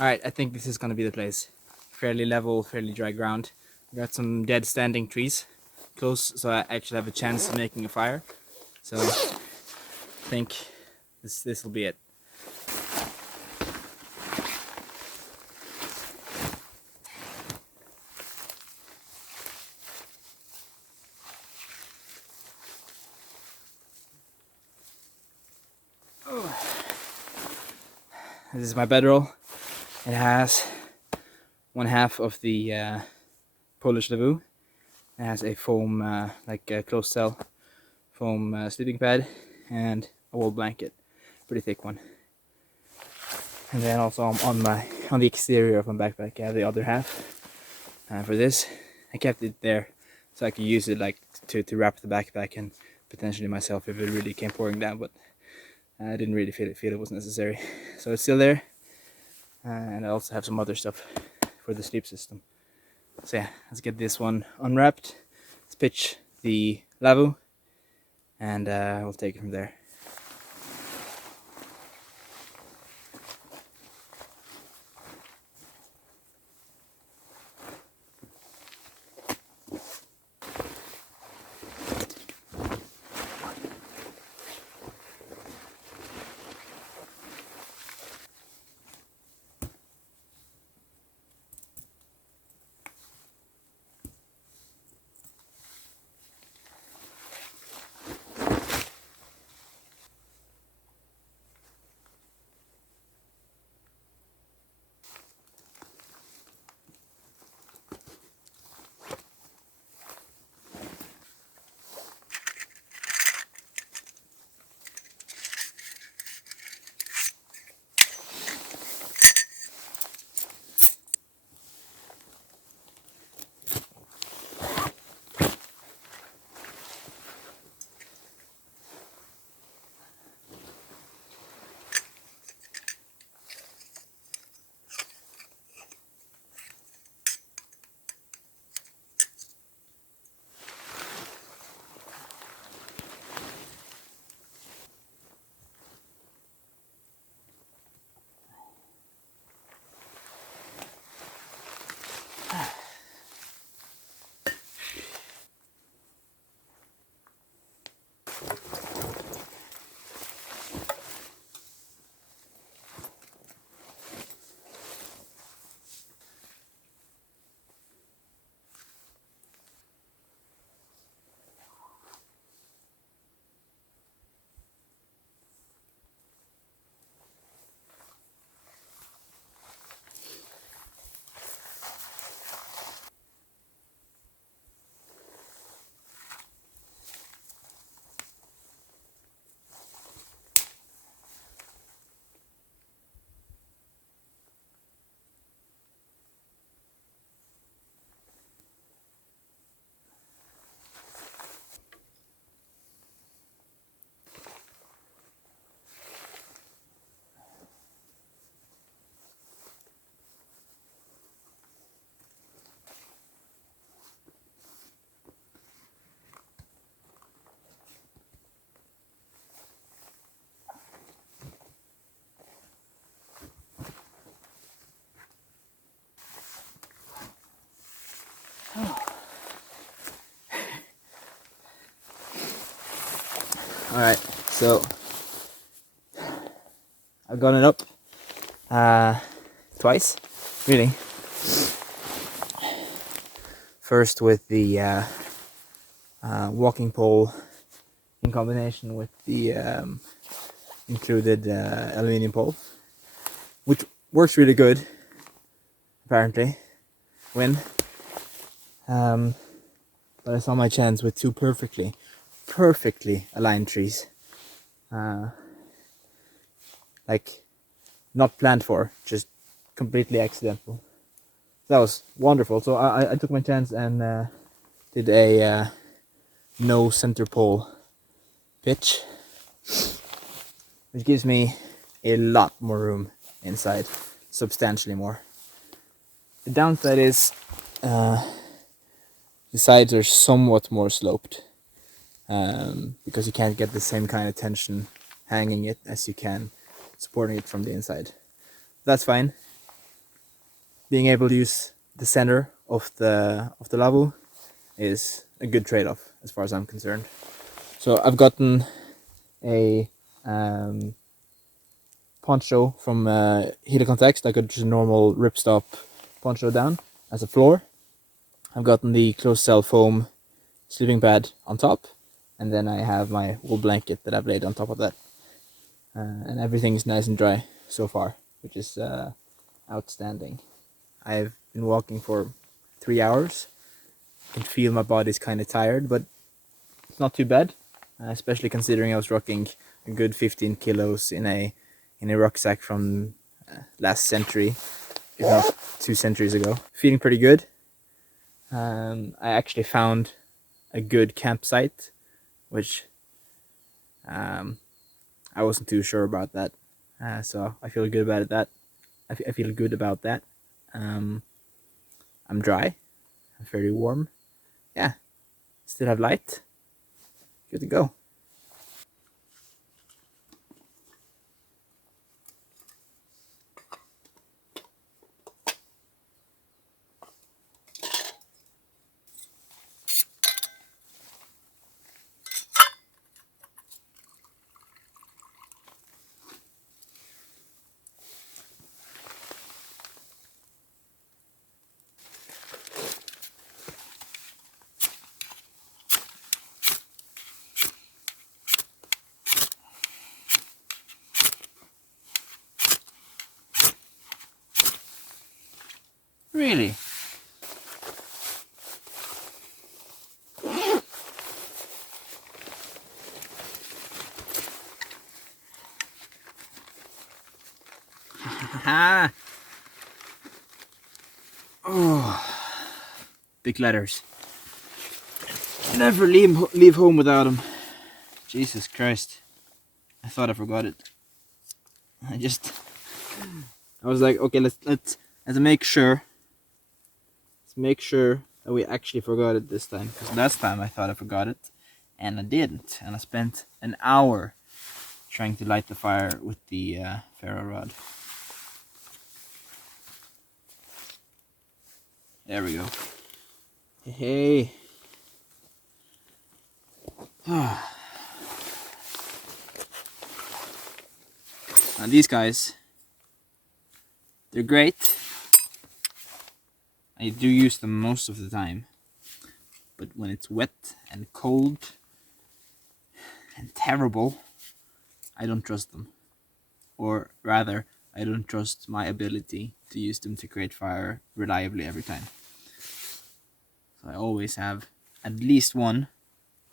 Alright, I think this is gonna be the place. Fairly level, fairly dry ground. Got some dead standing trees close, so I actually have a chance of making a fire. So I think this will be it. This is my bedroll. It has one half of the Polish Lavvu. It has a foam, like a closed cell foam sleeping pad and a wool blanket, pretty thick one. And then also on the exterior of my backpack, I have the other half. For this, I kept it there so I could use it like to wrap the backpack and potentially myself if it really came pouring down, but I didn't really feel it was necessary. So it's still there, and I also have some other stuff for the sleep system. So yeah, let's get this one unwrapped. Let's pitch the Lavvu, and we'll take it from there. Alright, so I've gotten it up twice, really. First with the walking pole in combination with the included aluminium pole, which works really good, apparently. Win. But I saw my chance with two perfectly aligned trees. Like, not planned for, just completely accidental. That was wonderful. So I took my chance and did a no center pole pitch, which gives me a lot more room inside, substantially more. The downside is the sides are somewhat more sloped, because you can't get the same kind of tension hanging it as you can supporting it from the inside. That's fine. being able to use the center of the Lavvu is a good trade-off as far as I'm concerned. So I've gotten a poncho from Hila Context, like just a normal ripstop poncho down as a floor. I've gotten the closed cell foam sleeping pad on top, and then I have my wool blanket that I've laid on top of that. And everything's nice and dry so far, which is outstanding. I've been walking for 3 hours. I can feel my body's kind of tired, but it's not too bad, especially considering I was rocking a good 15 kilos in a rucksack from last century, if not 2 centuries ago. Feeling pretty good. I actually found a good campsite, which I wasn't too sure about that, so I feel good about that. I feel good about that. I'm dry. I'm fairly warm. Yeah, still have light. Good to go. Really? Ha! Oh, big letters. Never leave home without them. Jesus Christ! I thought I forgot it. I was like, okay, let's make sure. Let's make sure that we actually forgot it this time, because last time I thought I forgot it, and I didn't, and I spent an hour trying to light the fire with the ferro rod. There we go. Hey. Now these guys, they're great. I do use them most of the time, but when it's wet and cold and terrible, I don't trust them. Or rather, I don't trust my ability to use them to create fire reliably every time. So I always have at least one,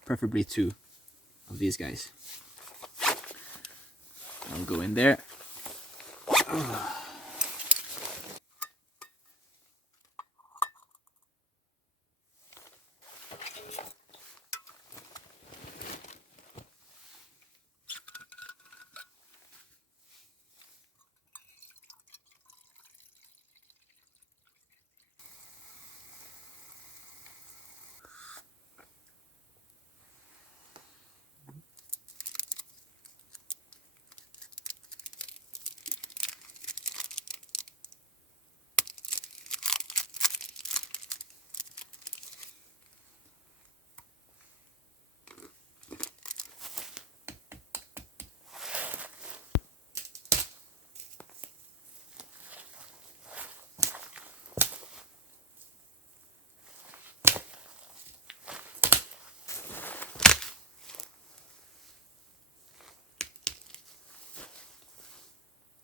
preferably two, of these guys. I'll go in there.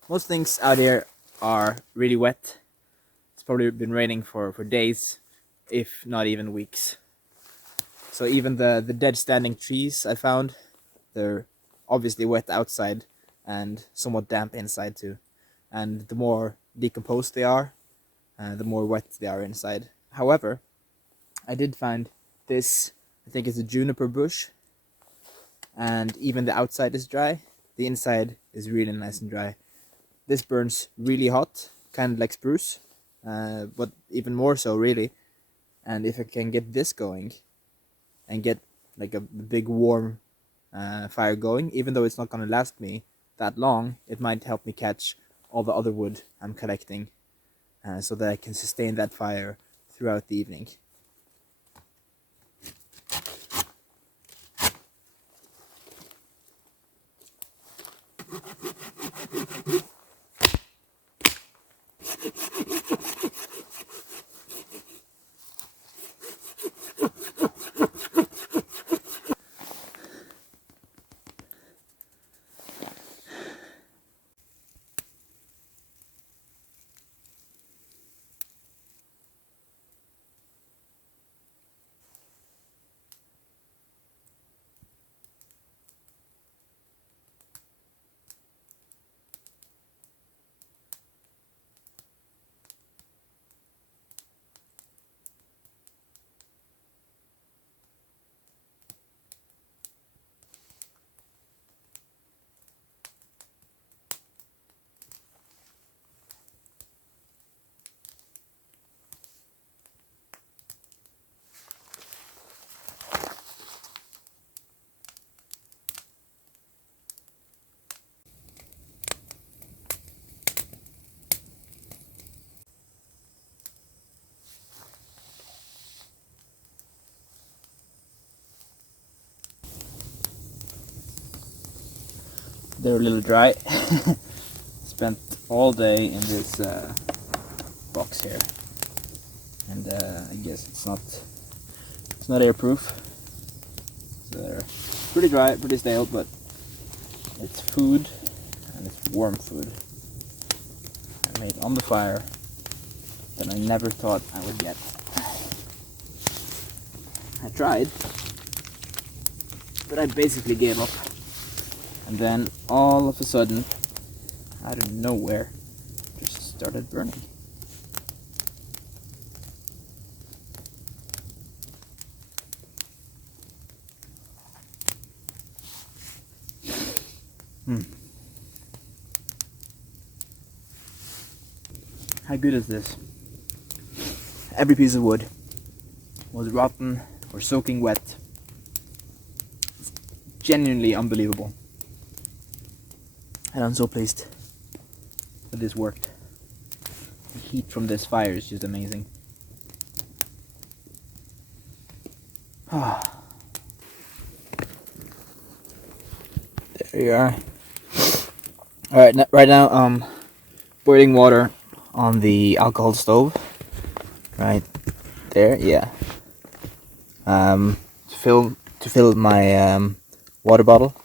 Most things out here are really wet. It's probably been raining for days, if not even weeks. So even the dead standing trees I found, they're obviously wet outside and somewhat damp inside too. And the more decomposed they are, the more wet they are inside. However, I did find this, I think it's a juniper bush, and even the outside is dry. The inside is really nice and dry. This burns really hot, kind of like spruce, but even more so really. And if I can get this going and get like a big warm fire going, even though it's not going to last me that long, it might help me catch all the other wood I'm collecting so that I can sustain that fire throughout the evening. They're a little dry. Spent all day in this box here, and I guess it's not airproof, so they're pretty dry, pretty stale, but it's food, and it's warm food I made on the fire that I never thought I would get. I tried, but I basically gave up. And then all of a sudden, out of nowhere, just started burning. How good is this? Every piece of wood was rotten or soaking wet. It's genuinely unbelievable. And I'm so pleased that this worked. The heat from this fire is just amazing. There you are. Alright, right now boiling water on the alcohol stove. Right there, yeah. To fill my water bottle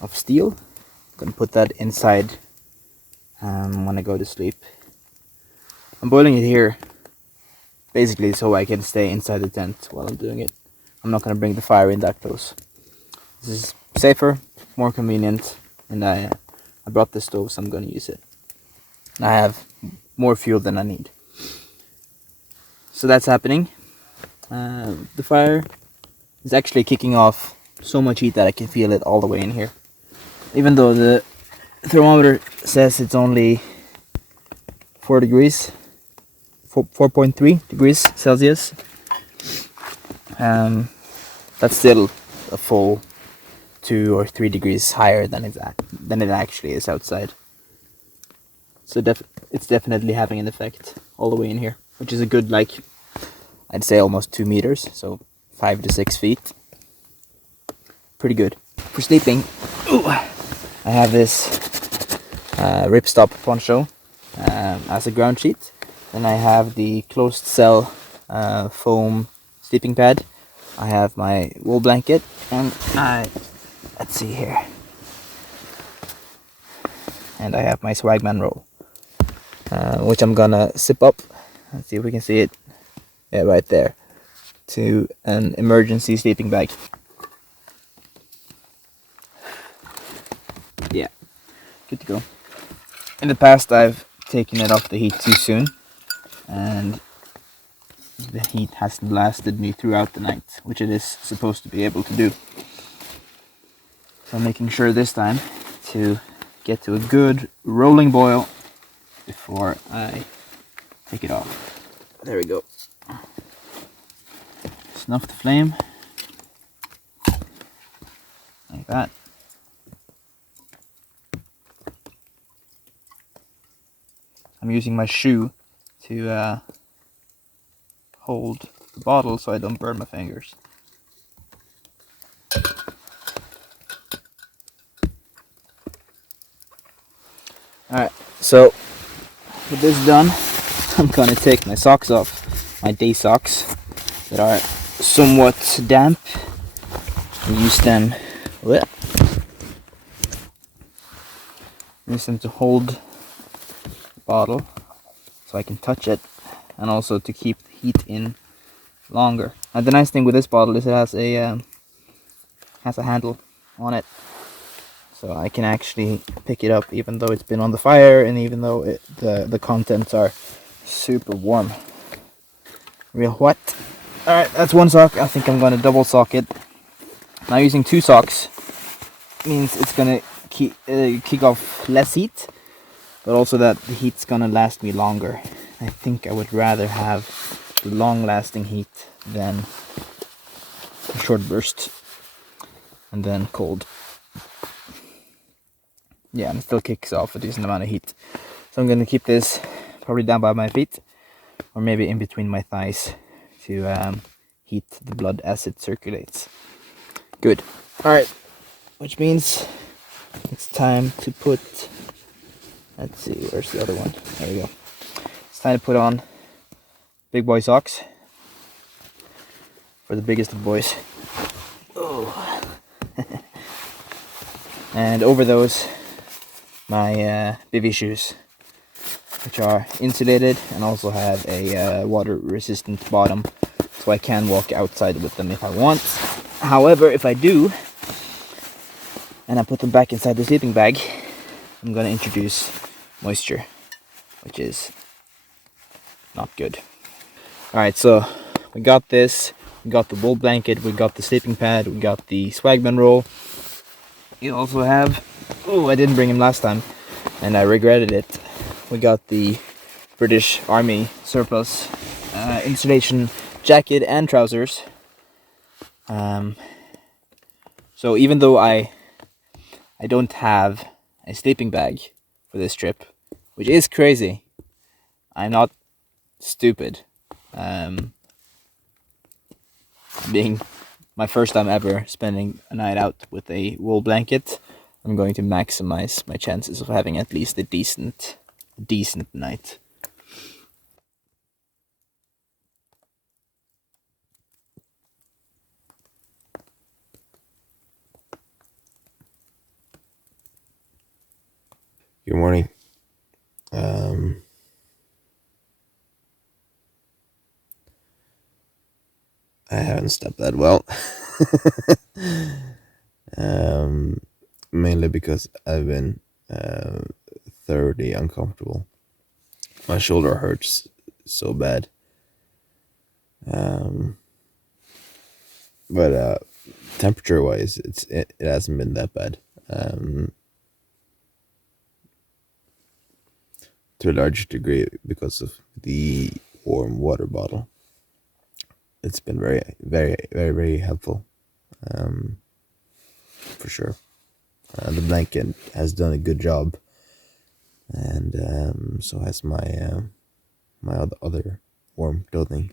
of steel. Gonna put that inside when I go to sleep. I'm boiling it here basically so I can stay inside the tent while I'm doing it. I'm not gonna bring the fire in that close. This is safer, more convenient, and I brought the stove, so I'm gonna use it. And I have more fuel than I need. So that's happening. The fire is actually kicking off so much heat that I can feel it all the way in here. Even though the thermometer says it's only 4 degrees, 4.3 degrees Celsius, that's still a full 2 or 3 degrees higher than it actually is outside. So it's definitely having an effect all the way in here, which is a good, like, I'd say almost 2 meters, so 5 to 6 feet. Pretty good. For sleeping, I have this ripstop poncho as a ground sheet. Then I have the closed cell foam sleeping pad. I have my wool blanket, and let's see here. And I have my Swagman roll, which I'm gonna zip up. Let's see if we can see it. Yeah, right there. To an emergency sleeping bag. Yeah, good to go. In the past, I've taken it off the heat too soon, and the heat hasn't lasted me throughout the night, which it is supposed to be able to do. So I'm making sure this time to get to a good rolling boil before I take it off. There we go. Snuff the flame like that. I'm using my shoe to hold the bottle so I don't burn my fingers. Alright, so with this done, I'm gonna take my socks off, my day socks that are somewhat damp, and use them to hold the bottle so I can touch it, and also to keep the heat in longer. And the nice thing with this bottle is it has a handle on it, so I can actually pick it up even though it's been on the fire, and even though the contents are super warm, real wet. Alright, that's one sock. I think I'm going to double sock it. Now using two socks means it's going to kick off less heat, but also that the heat's going to last me longer. I think I would rather have the long-lasting heat than a short burst and then cold. Yeah, and it still kicks off a decent amount of heat. So I'm going to keep this probably down by my feet, or maybe in between my thighs, to heat the blood as it circulates. Good. Alright, which means it's time to put, let's see, where's the other one? There we go. It's time to put on big boy socks for the biggest of boys. Oh. And over those, my bivvy shoes, which are insulated and also have a water resistant bottom, so I can walk outside with them if I want. However, if I do, and I put them back inside the sleeping bag, I'm going to introduce moisture, which is not good. Alright, so we got this, we got the wool blanket, we got the sleeping pad, we got the swagman roll. You also have, oh, I didn't bring him last time and I regretted it. We got the British Army surplus insulation jacket and trousers. So even though I don't have a sleeping bag for this trip, which is crazy, I'm not stupid. Being my first time ever spending a night out with a wool blanket, I'm going to maximize my chances of having at least a decent night. Good morning. I haven't slept that well. Mainly because I've been thoroughly uncomfortable. My shoulder hurts so bad. But temperature wise, it hasn't been that bad. To a large degree because of the warm water bottle. It's been very, very, very, very helpful, for sure. The blanket has done a good job, and so has my other warm clothing.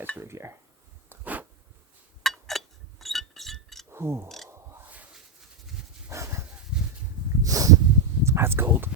it's pretty clear. Whew. That's cold.